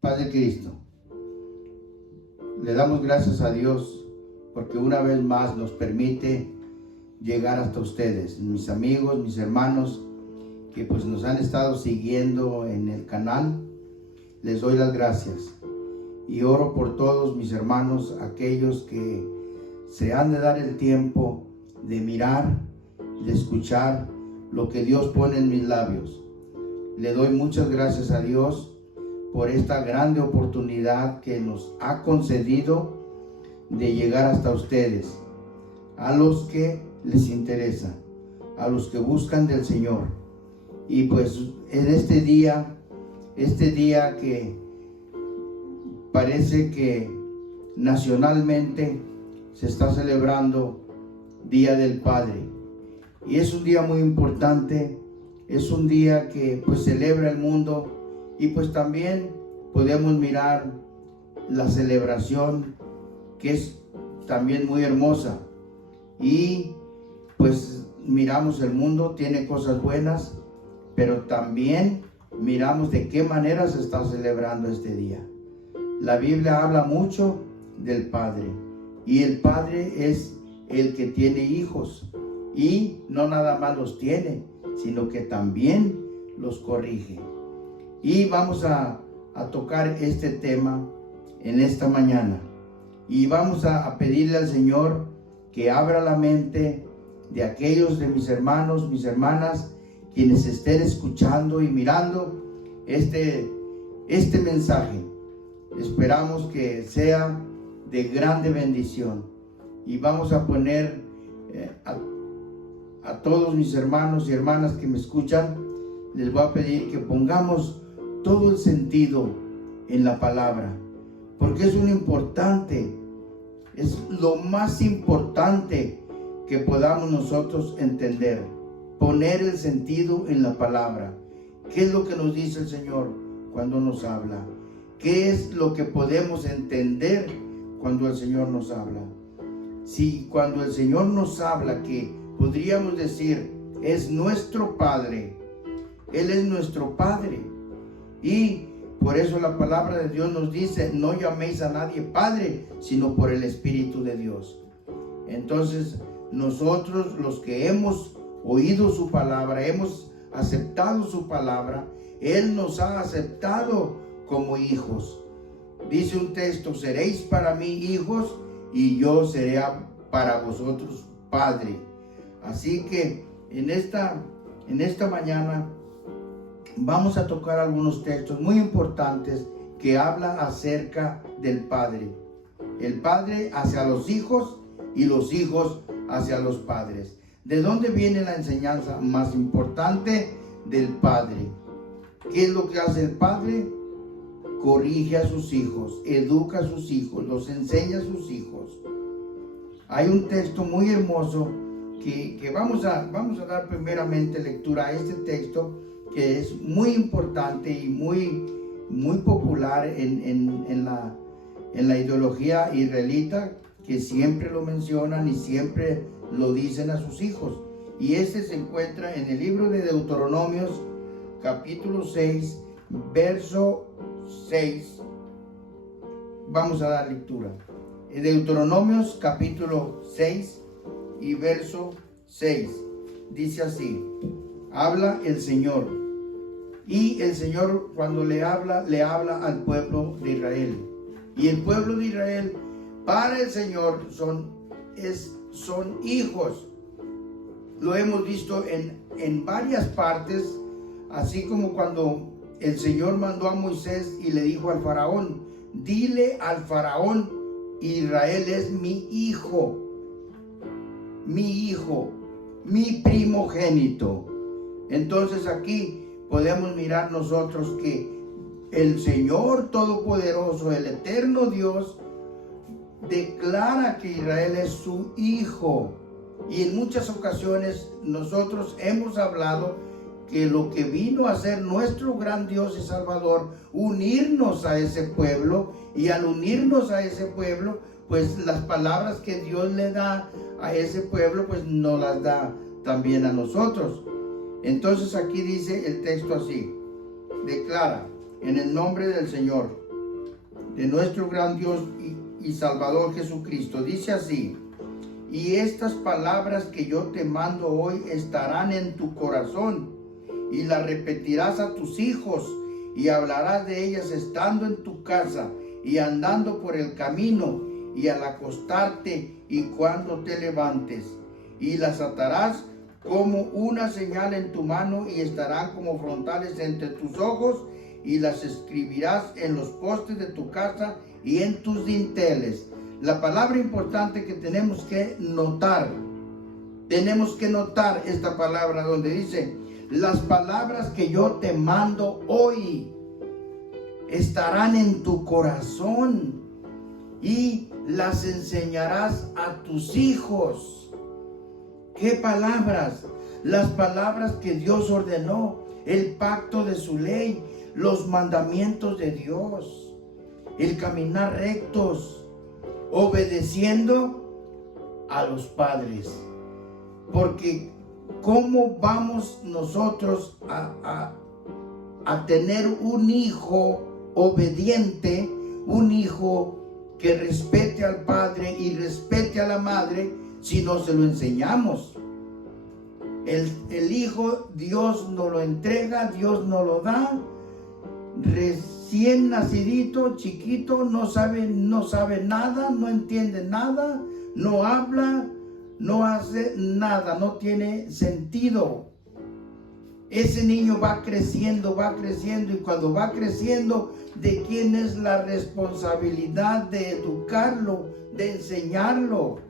Paz de Cristo. Le damos gracias a Dios porque una vez más nos permite llegar hasta ustedes, mis amigos, mis hermanos, que pues nos han estado siguiendo en el canal. Les doy las gracias y oro por todos mis hermanos, aquellos que se han de dar el tiempo de mirar, de escuchar lo que Dios pone en mis labios. Le doy muchas gracias a Dios por esta grande oportunidad que nos ha concedido de llegar hasta ustedes, a los que les interesa, a los que buscan del Señor. Y pues en este día que parece que nacionalmente se está celebrando Día del Padre, y es un día muy importante, es un día que pues celebra el mundo, y pues también podemos mirar la celebración, que es también muy hermosa, y pues miramos el mundo, tiene cosas buenas, pero también miramos de qué manera se está celebrando este día. La Biblia habla mucho del Padre, y el Padre es el que tiene hijos, y no nada más los tiene, sino que también los corrige. Y vamos a tocar este tema en esta mañana, y vamos a pedirle al Señor que abra la mente de aquellos de mis hermanos, mis hermanas, quienes estén escuchando y mirando este mensaje. Esperamos que sea de grande bendición, y vamos a poner a todos mis hermanos y hermanas que me escuchan, les voy a pedir que pongamos todo el sentido en la palabra, porque es un importante, es lo más importante que podamos nosotros entender, poner el sentido en la palabra. ¿Qué es lo que nos dice el Señor cuando nos habla? ¿Qué es lo que podemos entender cuando el Señor nos habla? Si cuando el Señor nos habla, que podríamos decir es nuestro Padre, Él es nuestro Padre, y por eso la palabra de Dios nos dice: no llaméis a nadie Padre, sino por el Espíritu de Dios. Entonces nosotros, los que hemos oído su palabra, hemos aceptado su palabra, Él nos ha aceptado como hijos. Dice un texto: seréis para mí hijos, y yo seré para vosotros Padre. Así que en esta mañana vamos a tocar algunos textos muy importantes que hablan acerca del Padre. El Padre hacia los hijos y los hijos hacia los padres. ¿De dónde viene la enseñanza más importante? Del Padre. ¿Qué es lo que hace el Padre? Corrige a sus hijos, educa a sus hijos, los enseña a sus hijos. Hay un texto muy hermoso que vamos a dar primeramente lectura a este texto, que es muy importante y muy popular en la ideología israelita, que siempre lo mencionan y siempre lo dicen a sus hijos. Y este se encuentra en el libro de Deuteronomios, capítulo 6, verso 6. Vamos a dar lectura. En Deuteronomios, capítulo 6 y verso 6. Dice así: habla el Señor. Y el Señor, cuando le habla al pueblo de Israel. Y el pueblo de Israel, para el Señor, son hijos. Lo hemos visto en varias partes, así como cuando el Señor mandó a Moisés y le dijo al faraón: dile al faraón, Israel es mi hijo, mi primogénito. Entonces aquí podemos mirar nosotros que el Señor Todopoderoso, el eterno Dios, declara que Israel es su hijo. Y en muchas ocasiones nosotros hemos hablado que lo que vino a ser nuestro gran Dios y Salvador, unirnos a ese pueblo, y al unirnos a ese pueblo, pues las palabras que Dios le da a ese pueblo, pues nos las da también a nosotros. Entonces aquí dice el texto así: declara en el nombre del Señor, de nuestro gran Dios y Salvador Jesucristo. Dice así: y estas palabras que yo te mando hoy estarán en tu corazón, y las repetirás a tus hijos, y hablarás de ellas estando en tu casa, y andando por el camino, y al acostarte, y cuando te levantes. Y las atarás como una señal en tu mano, y estarán como frontales entre tus ojos, y las escribirás en los postes de tu casa y en tus dinteles. La palabra importante que tenemos que notar esta palabra donde dice: las palabras que yo te mando hoy estarán en tu corazón y las enseñarás a tus hijos. ¿Qué palabras? Las palabras que Dios ordenó, el pacto de su ley, los mandamientos de Dios, el caminar rectos, obedeciendo a los padres. Porque ¿cómo vamos nosotros a tener un hijo obediente, un hijo que respete al padre y respete a la madre, si no se lo enseñamos? El hijo Dios nos lo entrega, Dios nos lo da, recién nacidito, chiquito, no sabe nada, no entiende nada, no habla, no hace nada, no tiene sentido. Ese niño va creciendo, y cuando va creciendo, ¿de quién es la responsabilidad de educarlo, de enseñarlo?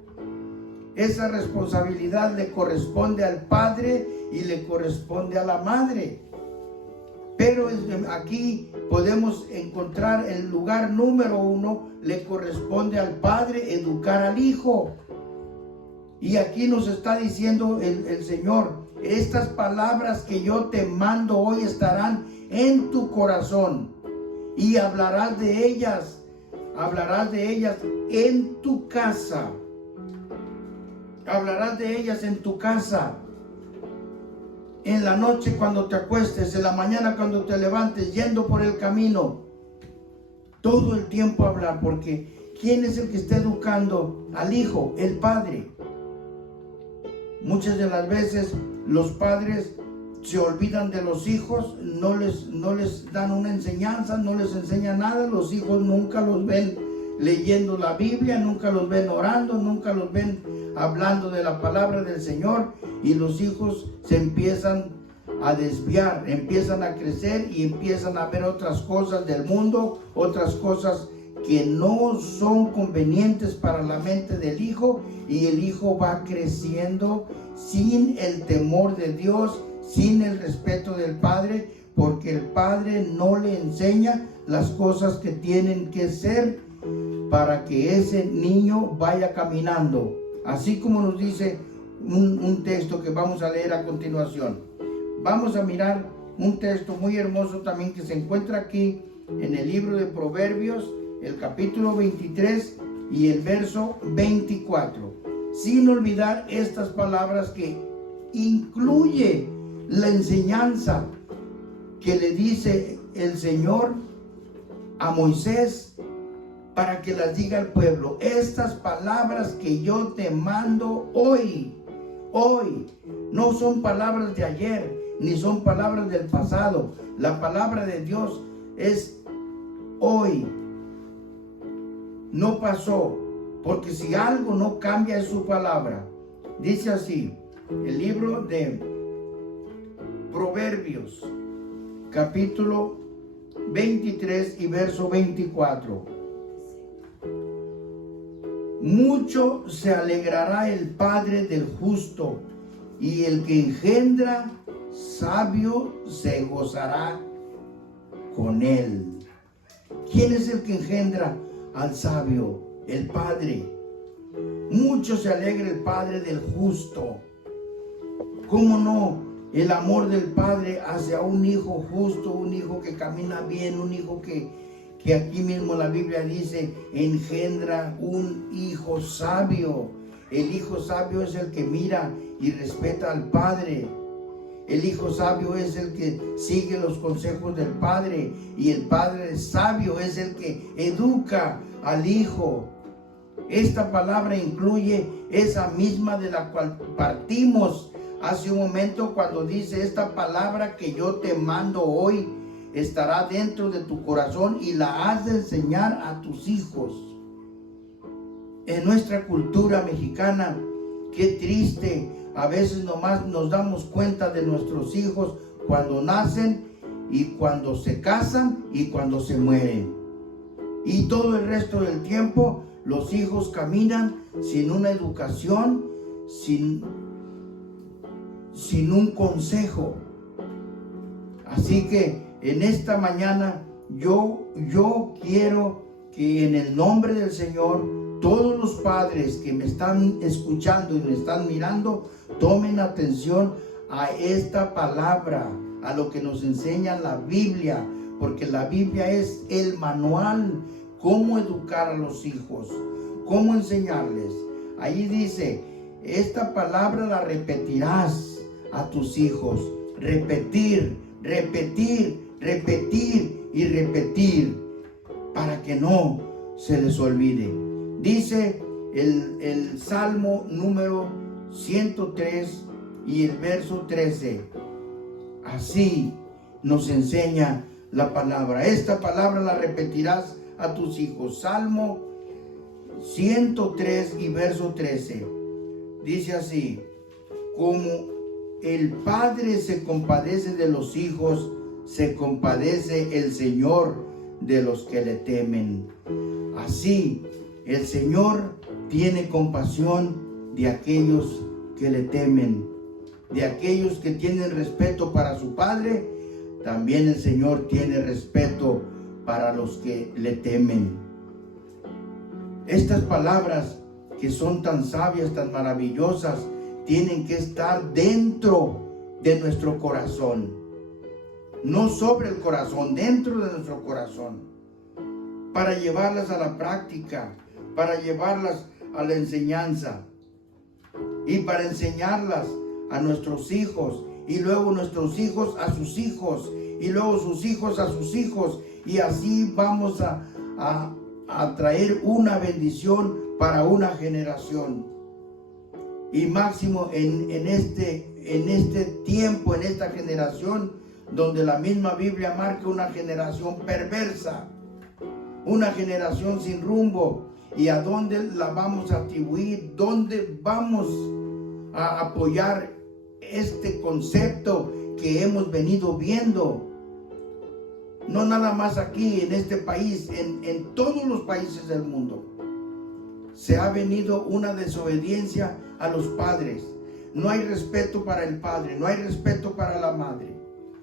Esa responsabilidad le corresponde al padre y le corresponde a la madre. Pero aquí podemos encontrar el lugar número 1, le corresponde al padre educar al hijo. Y aquí nos está diciendo el Señor: estas palabras que yo te mando hoy estarán en tu corazón, y hablarás de ellas en tu casa. Hablarás de ellas en tu casa. En la noche cuando te acuestes, en la mañana cuando te levantes, yendo por el camino. Todo el tiempo hablar, porque ¿quién es el que está educando al hijo? El padre. Muchas de las veces los padres se olvidan de los hijos, no les dan una enseñanza, no les enseñan nada. Los hijos nunca los ven leyendo la Biblia, nunca los ven orando, nunca los ven hablando de la palabra del Señor, y los hijos se empiezan a desviar, empiezan a crecer y empiezan a ver otras cosas del mundo, otras cosas que no son convenientes para la mente del hijo, y el hijo va creciendo sin el temor de Dios, sin el respeto del padre, porque el padre no le enseña las cosas que tienen que ser para que ese niño vaya caminando. Así como nos dice un texto que vamos a leer a continuación. Vamos a mirar un texto muy hermoso también que se encuentra aquí en el libro de Proverbios, el capítulo 23 y el verso 24. Sin olvidar estas palabras que incluye la enseñanza que le dice el Señor a Moisés para que las diga al pueblo. Estas palabras que yo te mando hoy, no son palabras de ayer, ni son palabras del pasado. La palabra de Dios es hoy. No pasó, porque si algo no cambia es su palabra. Dice así, el libro de Proverbios, capítulo 23 y verso 24. Mucho se alegrará el padre del justo, y el que engendra sabio se gozará con él. ¿Quién es el que engendra al sabio? El padre. Mucho se alegra el padre del justo. ¿Cómo no? El amor del padre hacia un hijo justo, un hijo que camina bien, un hijo que aquí mismo la Biblia dice, engendra un hijo sabio. El hijo sabio es el que mira y respeta al padre. El hijo sabio es el que sigue los consejos del padre, y el padre sabio es el que educa al hijo. Esta palabra incluye esa misma de la cual partimos hace un momento cuando dice: esta palabra que yo te mando hoy estará dentro de tu corazón y la has de enseñar a tus hijos. En nuestra cultura mexicana, qué triste, a veces nomás nos damos cuenta de nuestros hijos cuando nacen y cuando se casan y cuando se mueren. Y todo el resto del tiempo los hijos caminan sin una educación, sin un consejo. Así que en esta mañana yo quiero que en el nombre del Señor todos los padres que me están escuchando y me están mirando tomen atención a esta palabra, a lo que nos enseña la Biblia, porque la Biblia es el manual, cómo educar a los hijos, cómo enseñarles. Ahí dice: esta palabra la repetirás a tus hijos. Repetir, repetir, repetir y repetir, para que no se les olvide. Dice el Salmo número 103 y el verso 13. Así nos enseña la palabra. Esta palabra la repetirás a tus hijos. Salmo 103 y verso 13. Dice así: como el Padre se compadece de los hijos, se compadece el Señor de los que le temen. Así, el Señor tiene compasión de aquellos que le temen, de aquellos que tienen respeto para su Padre. También el Señor tiene respeto para los que le temen. Estas palabras que son tan sabias, tan maravillosas, tienen que estar dentro de nuestro corazón. No sobre el corazón, dentro de nuestro corazón. Para llevarlas a la práctica, para llevarlas a la enseñanza y para enseñarlas a nuestros hijos, y luego nuestros hijos a sus hijos, y luego sus hijos a sus hijos, y así vamos a traer una bendición para una generación. Y máximo en este tiempo, en esta generación, donde la misma Biblia marca una generación perversa, una generación sin rumbo. ¿Y a dónde la vamos a atribuir? ¿Dónde vamos a apoyar este concepto que hemos venido viendo? No nada más aquí en este país, en todos los países del mundo. Se ha venido una desobediencia a los padres. No hay respeto para el padre, no hay respeto para la madre,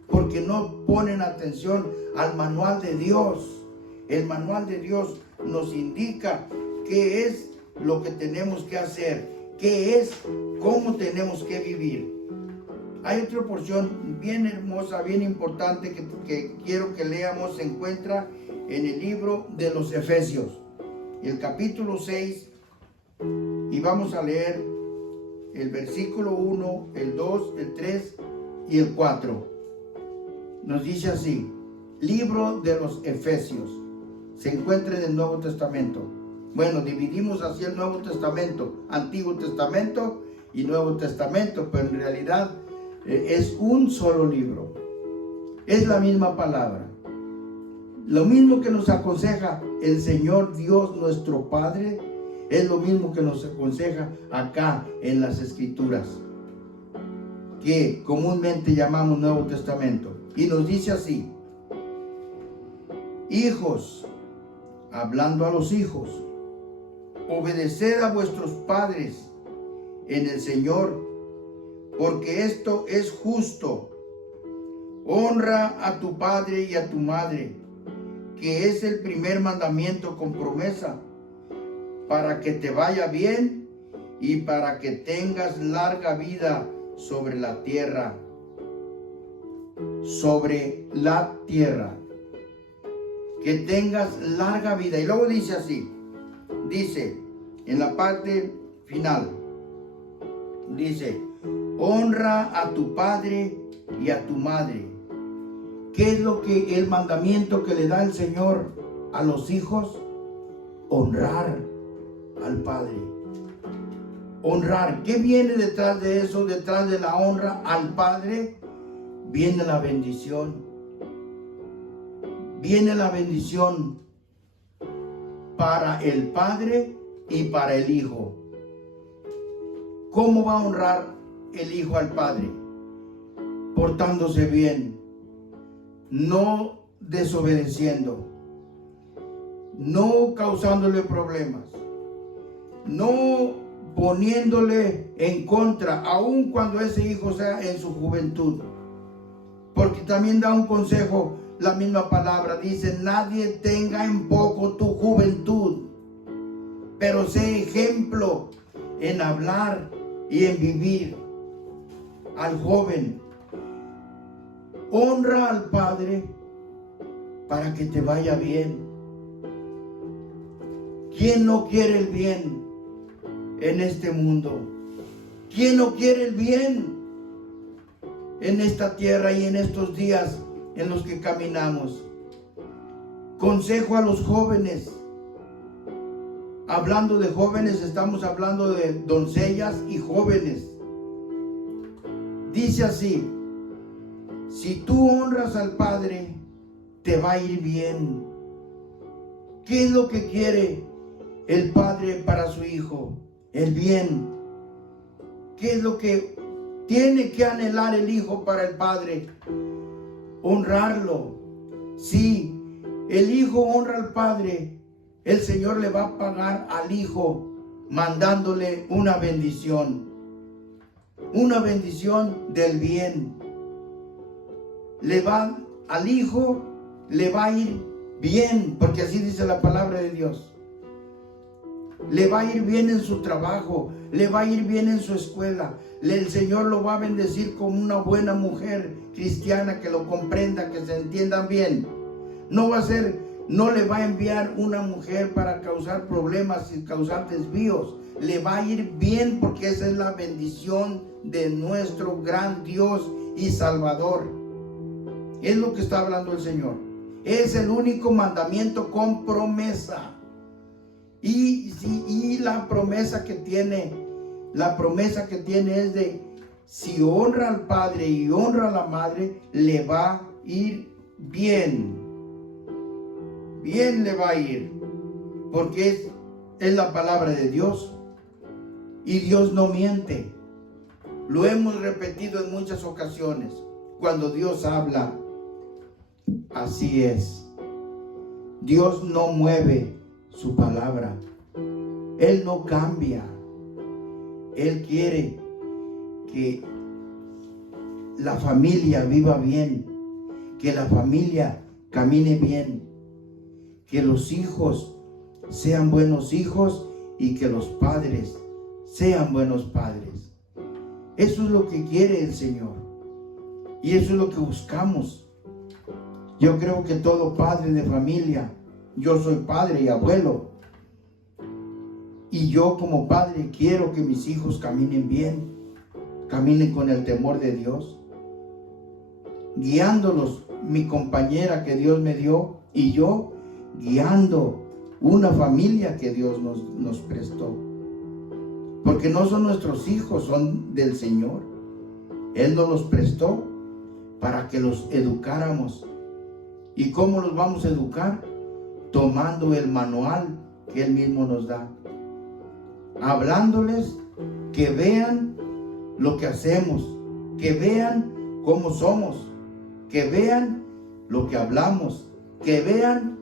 porque no ponen atención al manual de Dios. El manual de Dios nos indica qué es lo que tenemos que hacer, qué es, cómo tenemos que vivir. Hay otra porción bien hermosa, bien importante que quiero que leamos. Se encuentra en el libro de los Efesios, el capítulo 6, y vamos a leer el versículo 1, el 2, el 3 y el 4. Nos dice así: libro de los Efesios. Se encuentra en el Nuevo Testamento. Bueno, dividimos así el Nuevo Testamento, Antiguo Testamento y Nuevo Testamento, pero en realidad es un solo libro. Es la misma palabra. Lo mismo que nos aconseja el Señor Dios nuestro Padre, es lo mismo que nos aconseja acá en las Escrituras, que comúnmente llamamos Nuevo Testamento. Y nos dice así: hijos, hablando a los hijos, obedeced a vuestros padres en el Señor, porque esto es justo. Honra a tu padre y a tu madre, que es el primer mandamiento con promesa, para que te vaya bien y para que tengas larga vida sobre la tierra. Sobre la tierra. Que tengas larga vida. Y luego dice así, dice en la parte final, dice: honra a tu padre y a tu madre. ¿Qué es lo que el mandamiento que le da el Señor a los hijos? Honrar al Padre. Honrar. ¿Qué viene detrás de eso? Detrás de la honra al Padre viene la bendición. Viene la bendición para el Padre y para el Hijo. ¿Cómo va a honrar el Hijo al Padre? Portándose bien, no desobedeciendo, no causándole problemas, no poniéndole en contra, aun cuando ese hijo sea en su juventud. Porque también da un consejo, la misma palabra, dice: nadie tenga en poco tu juventud, pero sé ejemplo en hablar y en vivir. Al joven, honra al Padre para que te vaya bien. ¿Quién no quiere el bien en este mundo? ¿Quién no quiere el bien en esta tierra y en estos días en los que caminamos? Consejo a los jóvenes. Hablando de jóvenes, estamos hablando de doncellas y jóvenes. Dice así: si tú honras al Padre, te va a ir bien. ¿Qué es lo que quiere el Padre para su Hijo? El bien. ¿Qué es lo que tiene que anhelar el Hijo para el Padre? Honrarlo. Si el Hijo honra al Padre, el Señor le va a pagar al Hijo mandándole una bendición. Una bendición del bien. Al Hijo le va a ir bien, porque así dice la palabra de Dios. Le va a ir bien en su trabajo, le va a ir bien en su escuela. El Señor lo va a bendecir como una buena mujer cristiana que lo comprenda, que se entiendan bien. No le va a enviar una mujer para causar problemas y causar desvíos. Le va a ir bien porque esa es la bendición de nuestro gran Dios y Salvador. Es lo que está hablando el Señor. Es el único mandamiento con promesa. Y la promesa que tiene es de: si honra al Padre y honra a la Madre, le va a ir bien. Bien le va a ir. Porque es la palabra de Dios. Y Dios no miente. Lo hemos repetido en muchas ocasiones. Cuando Dios habla, así es. Dios no mueve su palabra. Él no cambia. Él quiere que la familia viva bien, que la familia camine bien, que los hijos sean buenos hijos y que los padres sean buenos padres. Eso es lo que quiere el Señor y eso es lo que buscamos. Yo creo que todo padre de familia, yo soy padre y abuelo, y yo como padre quiero que mis hijos caminen bien, caminen con el temor de Dios, guiándolos, mi compañera que Dios me dio y yo guiando una familia que Dios nos prestó. Porque no son nuestros hijos, son del Señor. Él nos los prestó para que los educáramos. ¿Y cómo los vamos a educar? Tomando el manual que Él mismo nos da. Hablándoles que vean lo que hacemos, que vean cómo somos, que vean lo que hablamos, que vean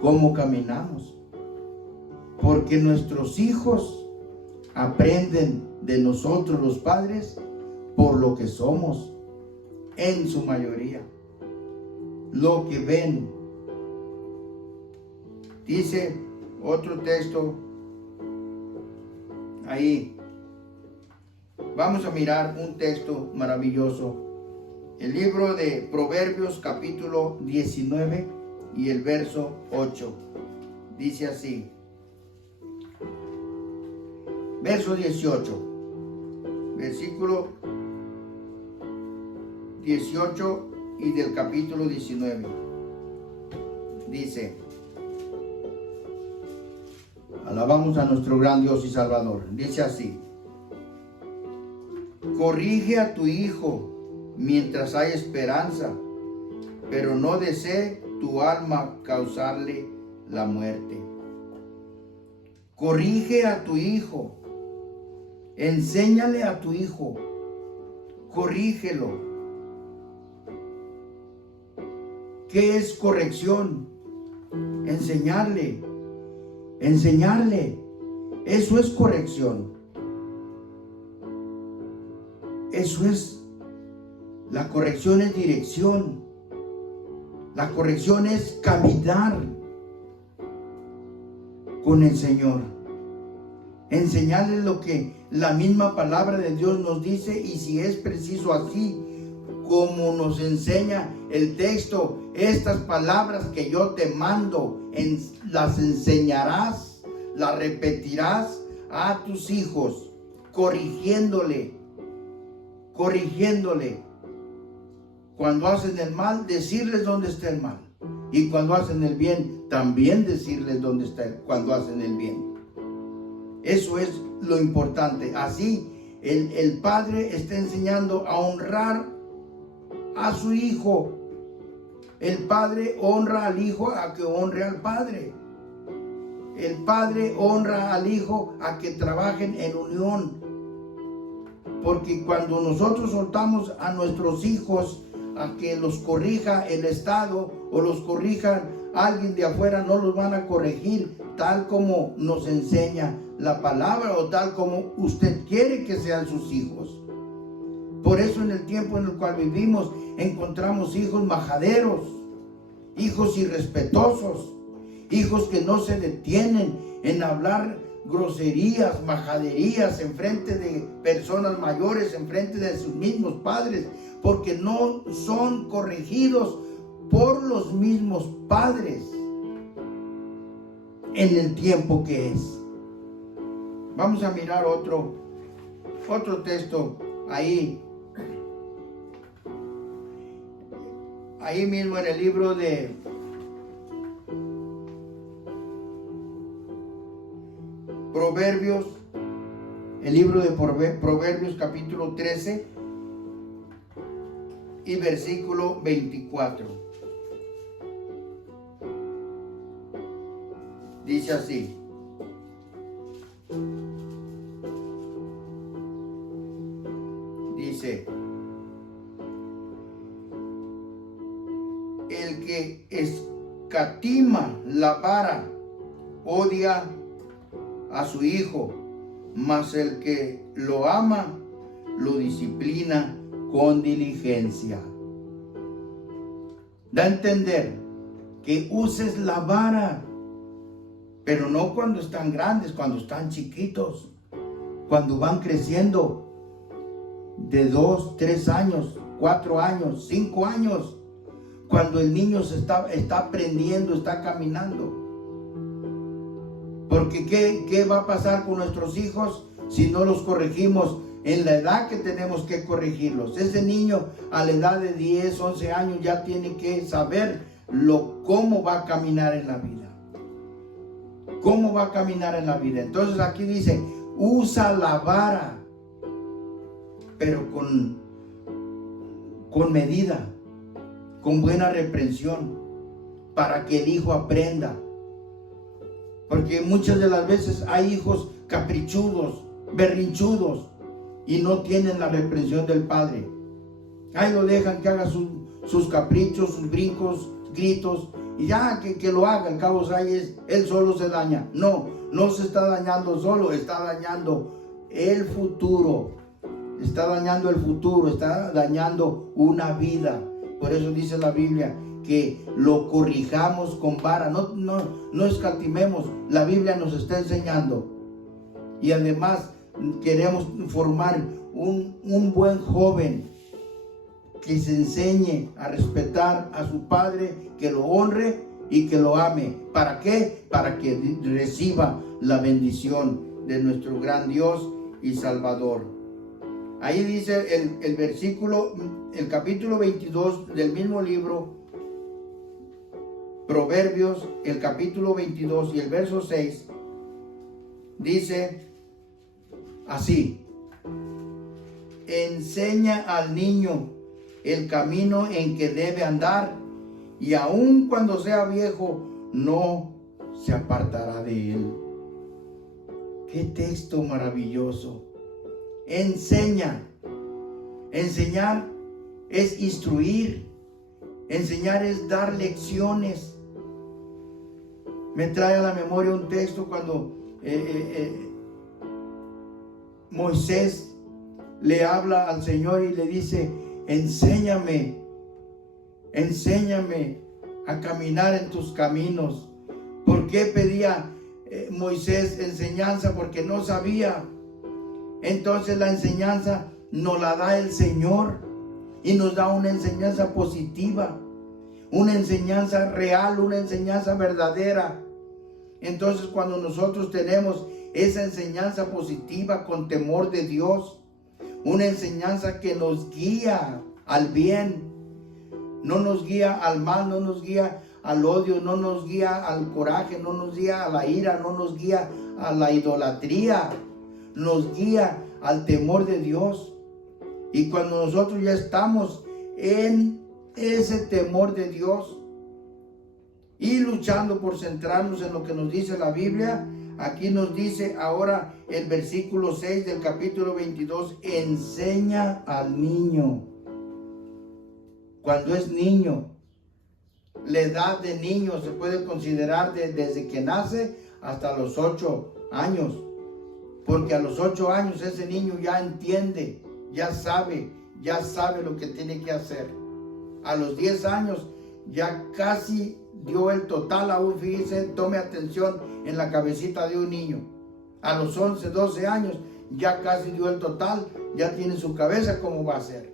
cómo caminamos. Porque nuestros hijos aprenden de nosotros los padres por lo que somos, en su mayoría, lo que ven. Dice otro texto ahí. Vamos a mirar un texto maravilloso. El libro de Proverbios capítulo 19 y el verso 8. Dice así. Verso 18. Versículo 18 y del capítulo 19. Dice: alabamos a nuestro gran Dios y Salvador. Dice así: corrige a tu hijo mientras hay esperanza, pero no desee tu alma causarle la muerte. Corrige a tu hijo, enséñale a tu hijo, corrígelo. ¿Qué es corrección? Enseñarle. Eso es corrección. Eso es, la corrección es dirección. La corrección es caminar con el Señor. Enseñarle lo que la misma palabra de Dios nos dice, y si es preciso así como nos enseña el texto: estas palabras que yo te mando, las enseñarás, las repetirás a tus hijos, corrigiéndole. Cuando hacen el mal, decirles dónde está el mal. Y cuando hacen el bien, también decirles dónde está cuando hacen el bien. Eso es lo importante. Así el padre está enseñando a honrar a su hijo. El padre honra al hijo a que honre al padre. El padre honra al hijo a que trabajen en unión. Porque cuando nosotros soltamos a nuestros hijos a que los corrija el Estado o los corrija alguien de afuera, no los van a corregir tal como nos enseña la palabra o tal como usted quiere que sean sus hijos. Por eso en el tiempo en el cual vivimos encontramos hijos majaderos, hijos irrespetuosos, hijos que no se detienen en hablar groserías, majaderías en frente de personas mayores, en frente de sus mismos padres, porque no son corregidos por los mismos padres en el tiempo que es. Vamos a mirar otro texto ahí mismo en el libro de Proverbios, el libro de Proverbios capítulo 13 y versículo 24. Dice así: dice: el que escatima la vara odia a su hijo, mas el que lo ama lo disciplina con diligencia. Da a entender que uses la vara, pero no cuando están grandes, cuando están chiquitos, cuando van creciendo de 2, 3 años, 4 años, 5 años, cuando el niño está aprendiendo, está caminando. Porque ¿qué va a pasar con nuestros hijos si no los corregimos en la edad que tenemos que corregirlos? Ese niño a la edad de 10, 11 años ya tiene que saber cómo va a caminar en la vida. ¿Cómo va a caminar en la vida? Entonces aquí dice: usa la vara, pero con medida, con buena reprensión, para que el hijo aprenda. Porque muchas de las veces hay hijos caprichudos, berrinchudos, y no tienen la reprensión del padre. Ahí lo dejan que haga sus caprichos, sus brincos, gritos, y ya que lo haga. Al cabo él solo se daña. No se está dañando solo, está dañando el futuro. Está dañando el futuro, está dañando una vida. Por eso dice la Biblia que lo corrijamos con vara. No escatimemos. La Biblia nos está enseñando. Y además queremos formar un buen joven que se enseñe a respetar a su padre, que lo honre y que lo ame. ¿Para qué? Para que reciba la bendición de nuestro gran Dios y Salvador. Ahí dice el versículo, el capítulo 22 del mismo libro, Proverbios, el capítulo 22 y el verso 6, dice así: enseña al niño el camino en que debe andar, y aun cuando sea viejo, no se apartará de él. Qué texto maravilloso. Enseña. Enseñar es instruir. Enseñar es dar lecciones. Me trae a la memoria un texto cuando Moisés le habla al Señor y le dice: enséñame a caminar en tus caminos. ¿Por qué pedía Moisés enseñanza? Porque no sabía. Entonces la enseñanza nos la da el Señor, y nos da una enseñanza positiva, una enseñanza real, una enseñanza verdadera. Entonces, cuando nosotros tenemos esa enseñanza positiva con temor de Dios, una enseñanza que nos guía al bien, no nos guía al mal, no nos guía al odio, no nos guía al coraje, no nos guía a la ira, no nos guía a la idolatría, nos guía al temor de Dios. Y cuando nosotros ya estamos en ese temor de Dios y luchando por centrarnos en lo que nos dice la Biblia, aquí nos dice ahora el versículo 6 del capítulo 22, enseña al niño. Cuando es niño, la edad de niño se puede considerar desde que nace hasta los 8 años, porque a los 8 años ese niño ya entiende, ya sabe lo que tiene que hacer. A los 10 años ya casi dio el total. Aún fíjese, tome atención en la cabecita de un niño. A los 11, 12 años ya casi dio el total, ya tiene su cabeza cómo va a ser.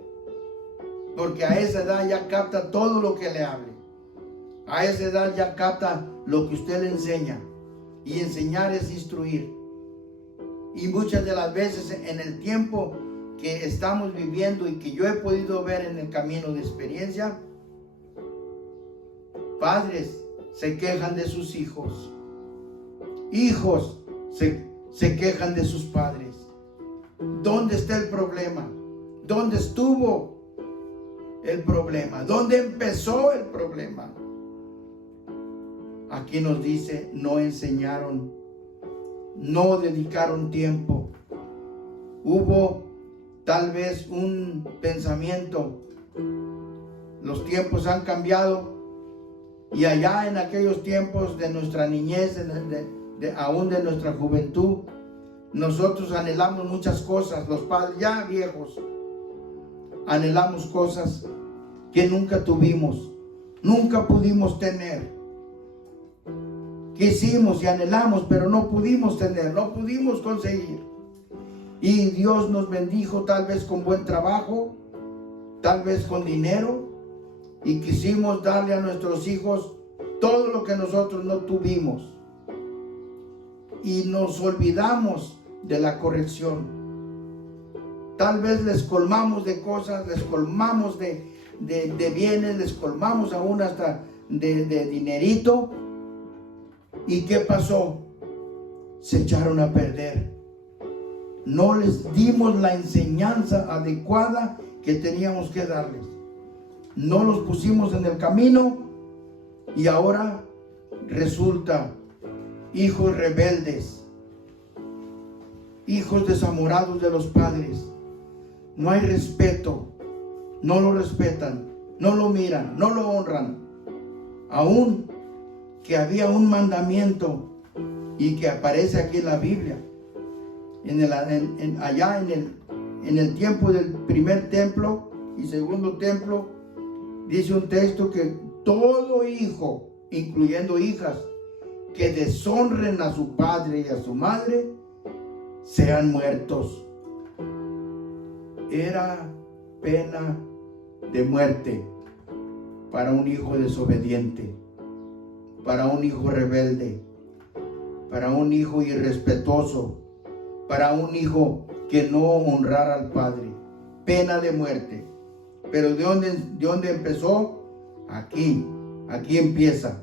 Porque a esa edad ya capta todo lo que le hable. A esa edad ya capta lo que usted le enseña. Y enseñar es instruir. Y muchas de las veces en el tiempo que estamos viviendo y que yo he podido ver en el camino de experiencia, padres se quejan de sus hijos, hijos se quejan de sus padres. ¿Dónde está el problema? ¿Dónde estuvo el problema? ¿Dónde empezó el problema? Aquí nos dice: no enseñaron, no dedicaron tiempo. Hubo tal vez un pensamiento. Los tiempos han cambiado, y allá en aquellos tiempos de nuestra niñez, aún de nuestra juventud, nosotros anhelamos muchas cosas. Los padres ya viejos anhelamos cosas que nunca tuvimos, nunca pudimos tener. Quisimos y anhelamos, pero no pudimos tener, no pudimos conseguir. Y Dios nos bendijo tal vez con buen trabajo, tal vez con dinero, y quisimos darle a nuestros hijos todo lo que nosotros no tuvimos. Y nos olvidamos de la corrección. Tal vez les colmamos de cosas, les colmamos de bienes, les colmamos aún hasta de dinerito. ¿Y qué pasó? Se echaron a perder. No les dimos la enseñanza adecuada que teníamos que darles. No los pusimos en el camino, y ahora resulta hijos rebeldes, hijos desamorados de los padres. No hay respeto, no lo respetan, no lo miran, no lo honran. Aún que había un mandamiento, y que aparece aquí en la Biblia, allá en el tiempo del primer templo y segundo templo, dice un texto que todo hijo, incluyendo hijas, que deshonren a su padre y a su madre, sean muertos. Era pena de muerte para un hijo desobediente, para un hijo rebelde, para un hijo irrespetuoso, para un hijo que no honrara al padre. Pena de muerte. Pero ¿de dónde empezó? Aquí empieza.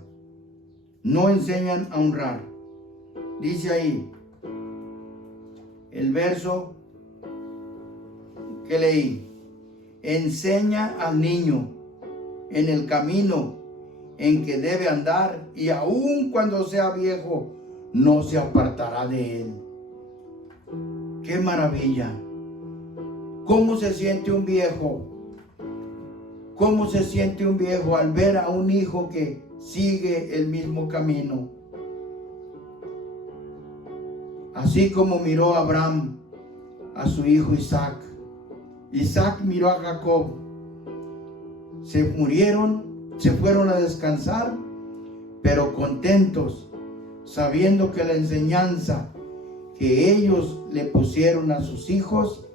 No enseñan a honrar. Dice ahí, el verso que leí, enseña al niño en el camino en que debe andar, y aun cuando sea viejo, no se apartará de él. ¡Qué maravilla! ¿Cómo se siente un viejo? ¿Cómo se siente un viejo al ver a un hijo que sigue el mismo camino? Así como miró Abraham a su hijo Isaac. Isaac miró a Jacob. Se murieron, se fueron a descansar, pero contentos, sabiendo que la enseñanza que ellos le pusieron a sus hijos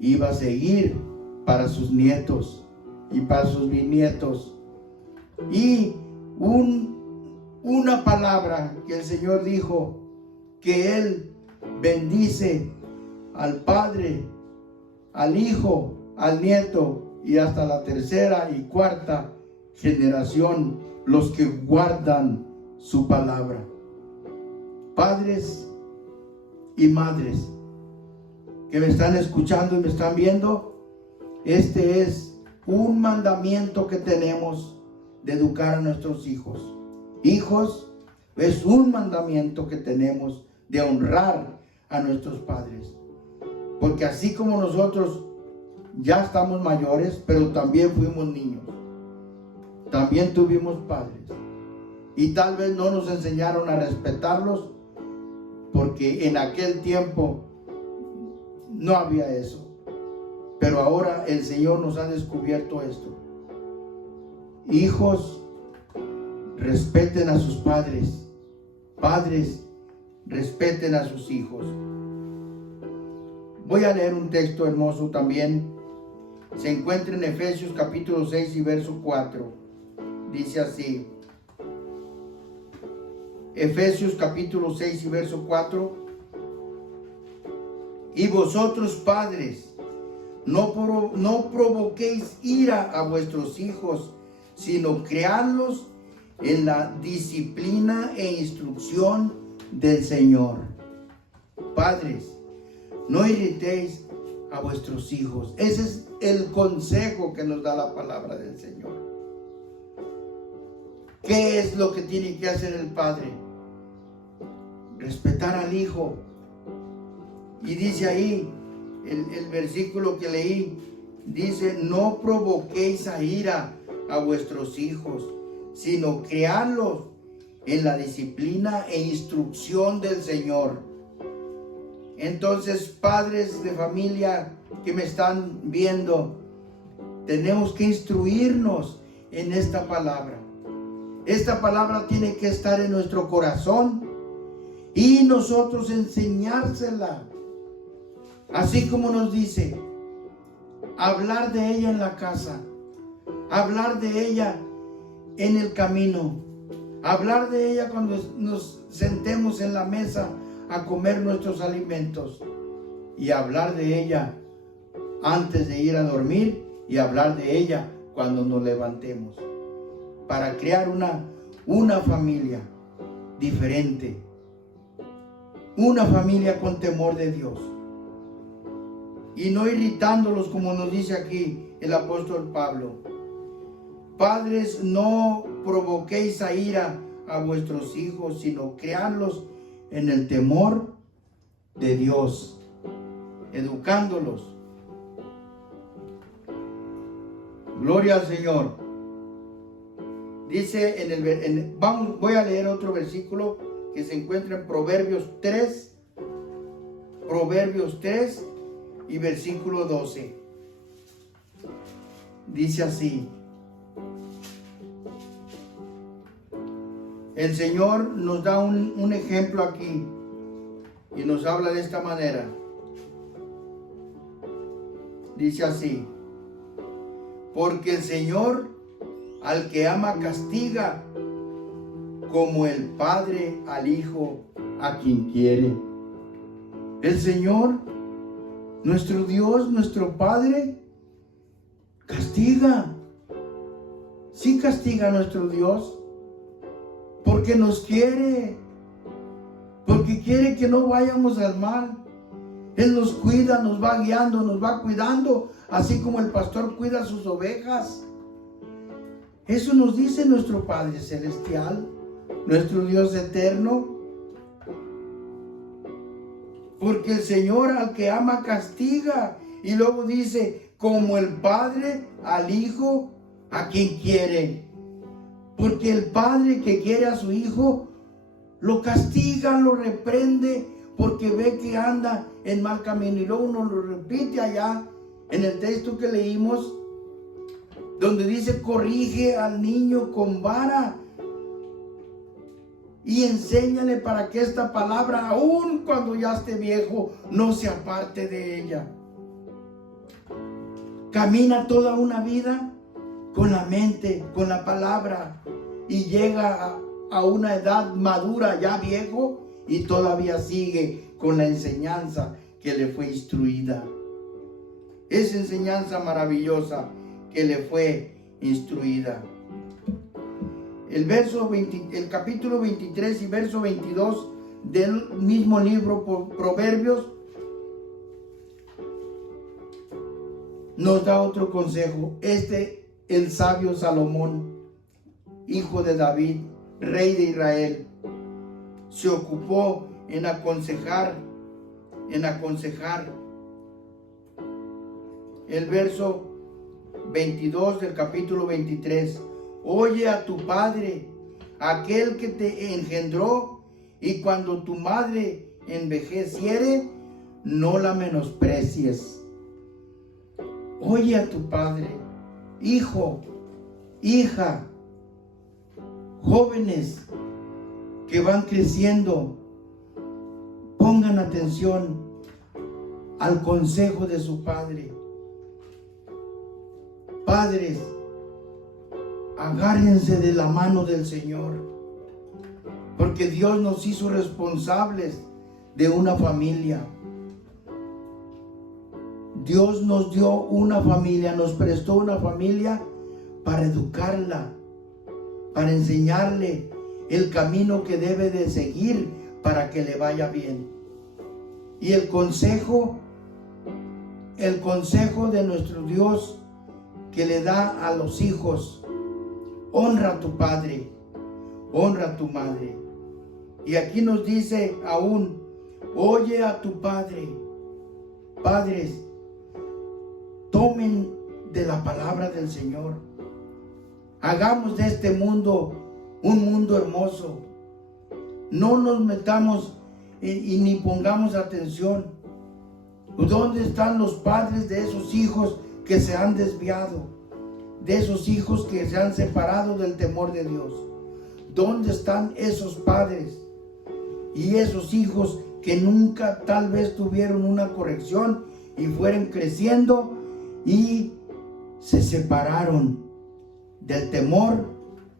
iba a seguir para sus nietos y para sus bisnietos. Y una palabra que el Señor dijo, que Él bendice al Padre, al Hijo, al Nieto y hasta la tercera y cuarta generación, los que guardan su palabra. Padres y madres que me están escuchando y me están viendo, este es un mandamiento que tenemos de educar a nuestros hijos. Hijos, es un mandamiento que tenemos de honrar a nuestros padres. Porque así como nosotros ya estamos mayores, pero también fuimos niños. También tuvimos padres. Y tal vez no nos enseñaron a respetarlos, porque en aquel tiempo no había eso. Pero ahora el Señor nos ha descubierto esto. Hijos, respeten a sus padres. Padres, respeten a sus hijos. Voy a leer un texto hermoso también. Se encuentra en Efesios capítulo 6 y verso 4. Dice así. Efesios capítulo 6 y verso 4. Y vosotros, padres, no provoquéis ira a vuestros hijos, sino criadlos en la disciplina e instrucción del Señor. Padres, no irritéis a vuestros hijos. Ese es el consejo que nos da la palabra del Señor. ¿Qué es lo que tiene que hacer el padre? Respetar al hijo. Y dice ahí, el versículo que leí, dice, no provoquéis a ira a vuestros hijos, sino criadlos en la disciplina e instrucción del Señor. Entonces, padres de familia que me están viendo, tenemos que instruirnos en esta palabra. Esta palabra tiene que estar en nuestro corazón y nosotros enseñársela. Así como nos dice, hablar de ella en la casa, hablar de ella en el camino, hablar de ella cuando nos sentemos en la mesa a comer nuestros alimentos, y hablar de ella antes de ir a dormir, y hablar de ella cuando nos levantemos, para crear una familia diferente, una familia con temor de Dios, y no irritándolos, como nos dice aquí el apóstol Pablo. Padres, no provoquéis a ira a vuestros hijos, sino criadlos en el temor de Dios, educándolos. Gloria al Señor. Dice voy a leer otro versículo que se encuentra en Proverbios 3 y versículo 12. Dice así. El Señor nos da un ejemplo aquí y nos habla de esta manera. Dice así: porque el Señor al que ama castiga, como el Padre al Hijo a quien quiere. El Señor, nuestro Dios, nuestro Padre, castiga. Sí castiga a nuestro Dios, porque nos quiere, porque quiere que no vayamos al mal. Él nos cuida, nos va guiando, nos va cuidando, así como el pastor cuida a sus ovejas. Eso nos dice nuestro Padre Celestial, nuestro Dios eterno. Porque el Señor al que ama castiga. Y luego dice, como el Padre al Hijo, a quien quiere. Porque el Padre que quiere a su Hijo, lo castiga, lo reprende, porque ve que anda en mal camino. Y luego nos lo repite allá en el texto que leímos, donde dice, corrige al niño con vara y enséñale para que esta palabra, aun cuando ya esté viejo, no se aparte de ella. Camina toda una vida con la mente, con la palabra, y llega a una edad madura, ya viejo, y todavía sigue con la enseñanza que le fue instruida. Esa enseñanza maravillosa que le fue instruida. El capítulo 23 y verso 22 del mismo libro Proverbios nos da otro consejo. El sabio Salomón, hijo de David, rey de Israel, se ocupó en aconsejar. El verso 22 del capítulo 23. Oye a tu padre, aquel que te engendró, y cuando tu madre envejeciere, no la menosprecies. Oye a tu padre, hijo, hija, jóvenes que van creciendo, pongan atención al consejo de su padre. Padres, agárrense de la mano del Señor, porque Dios nos hizo responsables de una familia. Dios nos dio una familia, nos prestó una familia para educarla, para enseñarle el camino que debe de seguir para que le vaya bien. Y el consejo de nuestro Dios que le da a los hijos: honra a tu padre, honra a tu madre. Y aquí nos dice aún, oye a tu padre. Padres, tomen de la palabra del Señor. Hagamos de este mundo un mundo hermoso. No nos metamos y ni pongamos atención. ¿Dónde están los padres de esos hijos que se han desviado? De esos hijos que se han separado del temor de Dios. ¿Dónde están esos padres y esos hijos que nunca tal vez tuvieron una corrección y fueron creciendo y se separaron del temor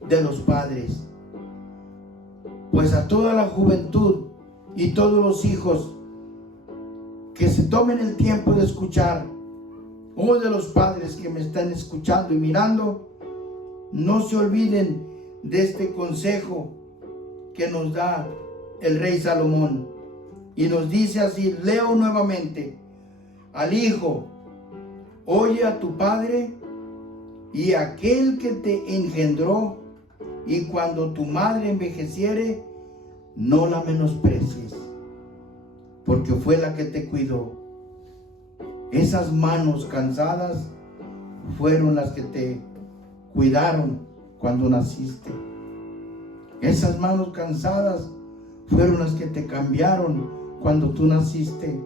de los padres? Pues a toda la juventud y todos los hijos que se tomen el tiempo de escuchar, o de los padres que me están escuchando y mirando, no se olviden de este consejo que nos da el rey Salomón. Y nos dice así, leo nuevamente: al hijo, oye a tu padre, y aquel que te engendró, y cuando tu madre envejeciere, no la menosprecies, porque fue la que te cuidó. Esas manos cansadas fueron las que te cuidaron cuando naciste. Esas manos cansadas fueron las que te cambiaron cuando tú naciste.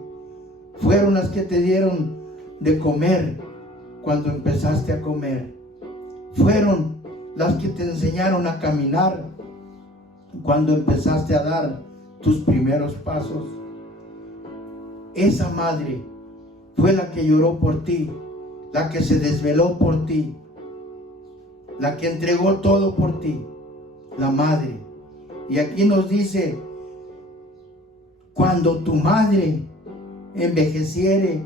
Fueron las que te dieron de comer cuando empezaste a comer. Fueron las que te enseñaron a caminar cuando empezaste a dar tus primeros pasos. Esa madre fue la que lloró por ti, la que se desveló por ti, la que entregó todo por ti, la madre. Y aquí nos dice, cuando tu madre envejeciere,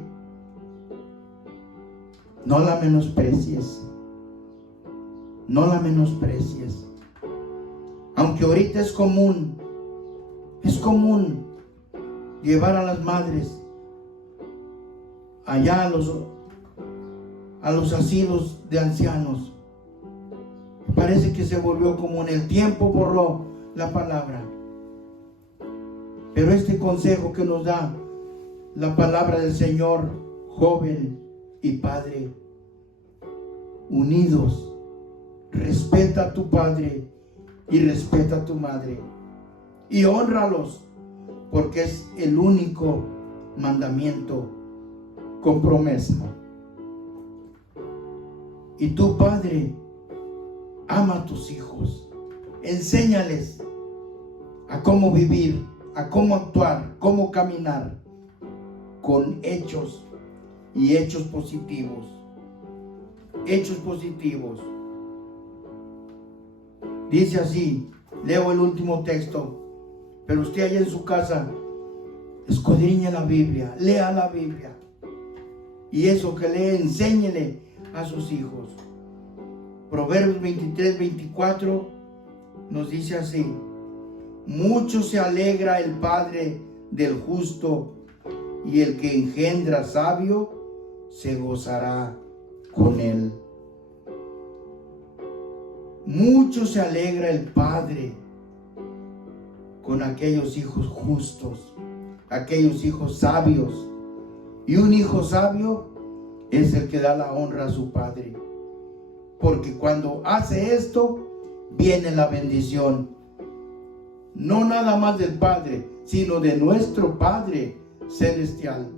no la menosprecies. No la menosprecies. Aunque ahorita es común llevar a las madres allá a los asilos de ancianos. Parece que se volvió común. El tiempo borró la palabra. Pero este consejo que nos da la palabra del Señor, joven y padre, unidos, respeta a tu padre y respeta a tu madre y hónralos, porque es el único mandamiento con promesa. Y tu padre, ama a tus hijos, enséñales a cómo vivir, a cómo actuar, cómo caminar, con hechos y hechos positivos. Hechos positivos. Dice así, leo el último texto, pero usted allá en su casa, escudriñe la Biblia, lea la Biblia. Y eso que lee, enséñele a sus hijos. Proverbios 23-24 nos dice así: mucho se alegra el padre del justo, y el que engendra sabio se gozará con él. Mucho se alegra el padre con aquellos hijos justos, aquellos hijos sabios. Y un hijo sabio es el que da la honra a su padre, porque cuando hace esto viene la bendición, no nada más del Padre, sino de nuestro Padre celestial,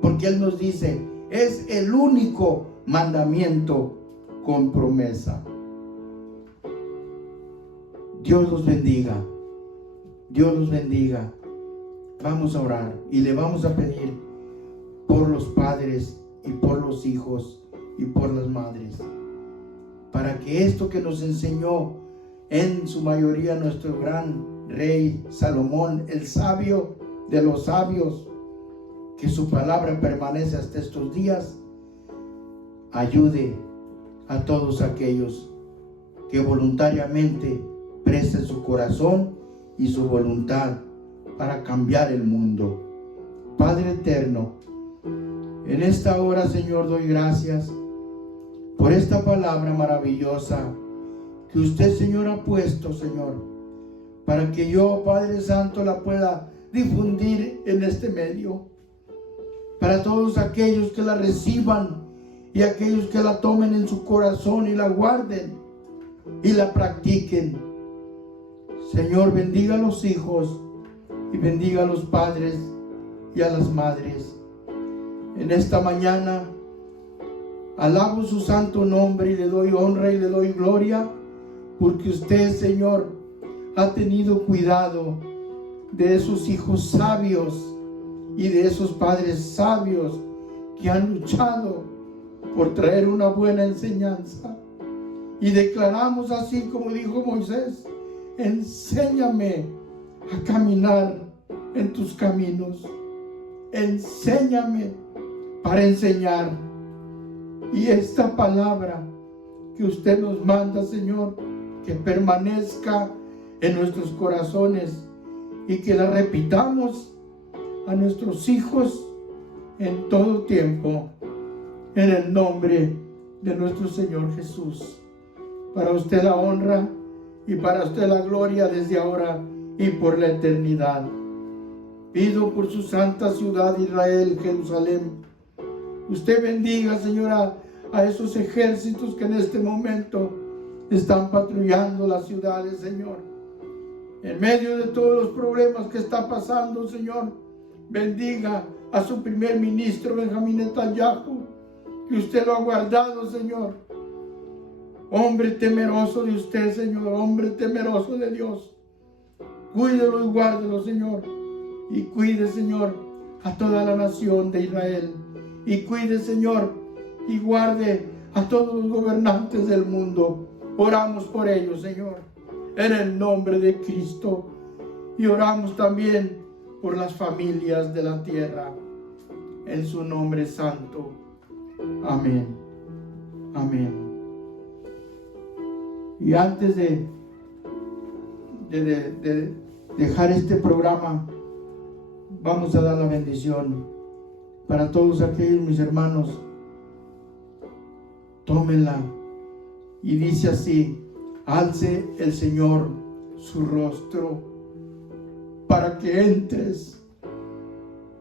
porque Él nos dice, es el único mandamiento con promesa. Dios los bendiga. Dios los bendiga. Vamos a orar y le vamos a pedir por los padres y por los hijos y por las madres, para que esto que nos enseñó en su mayoría nuestro gran rey Salomón, el sabio de los sabios, que su palabra permanece hasta estos días, ayude a todos aquellos que voluntariamente presten su corazón y su voluntad para cambiar el mundo. Padre eterno, en esta hora, Señor, doy gracias por esta palabra maravillosa que usted, Señor, ha puesto, Señor, para que yo, Padre Santo, la pueda difundir en este medio, para todos aquellos que la reciban y aquellos que la tomen en su corazón y la guarden y la practiquen. Señor, bendiga a los hijos y bendiga a los padres y a las madres. En esta mañana alabo su santo nombre y le doy honra y le doy gloria, porque usted, Señor, ha tenido cuidado de esos hijos sabios y de esos padres sabios que han luchado por traer una buena enseñanza. Y declaramos así como dijo Moisés: enséñame a caminar en tus caminos. Enséñame para enseñar. Y esta palabra que usted nos manda, Señor, que permanezca en nuestros corazones y que la repitamos a nuestros hijos en todo tiempo, en el nombre de nuestro Señor Jesús. Para usted la honra y para usted la gloria desde ahora y por la eternidad. Pido por su santa ciudad Israel, Jerusalén. Usted bendiga, Señora, a esos ejércitos que en este momento están patrullando las ciudades, Señor. En medio de todos los problemas que está pasando, Señor, bendiga a su primer ministro, Benjamín Netanyahu, que usted lo ha guardado, Señor. Hombre temeroso de usted, Señor, hombre temeroso de Dios. Cuídelo y guárdelo, Señor. Y cuide, Señor, a toda la nación de Israel. Y cuide, Señor, y guarde a todos los gobernantes del mundo. Oramos por ellos, Señor, en el nombre de Cristo. Y oramos también por las familias de la tierra. en su nombre santo. Amén. Amén. Y antes de dejar este programa, vamos a dar la bendición para todos aquellos mis hermanos. Tómenla y dice así: alce el Señor su rostro para que entres,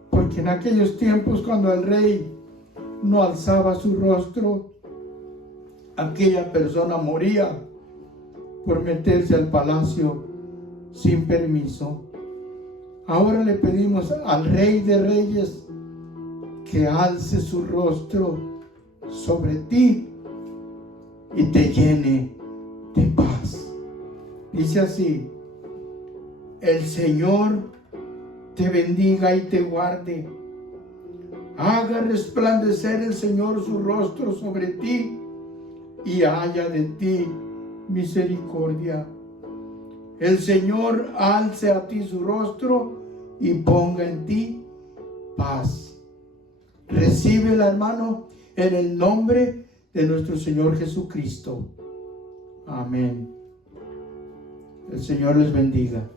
porque en aquellos tiempos, cuando el rey no alzaba su rostro, aquella persona moría por meterse al palacio sin permiso. Ahora le pedimos al Rey de Reyes que alce su rostro sobre ti y te llene de paz. Dice así: el Señor te bendiga y te guarde. Haga resplandecer el Señor su rostro sobre ti y haya de ti misericordia. El Señor alce a ti su rostro y ponga en ti paz. Recíbela, hermano, en el nombre de nuestro Señor Jesucristo. Amén. El Señor les bendiga.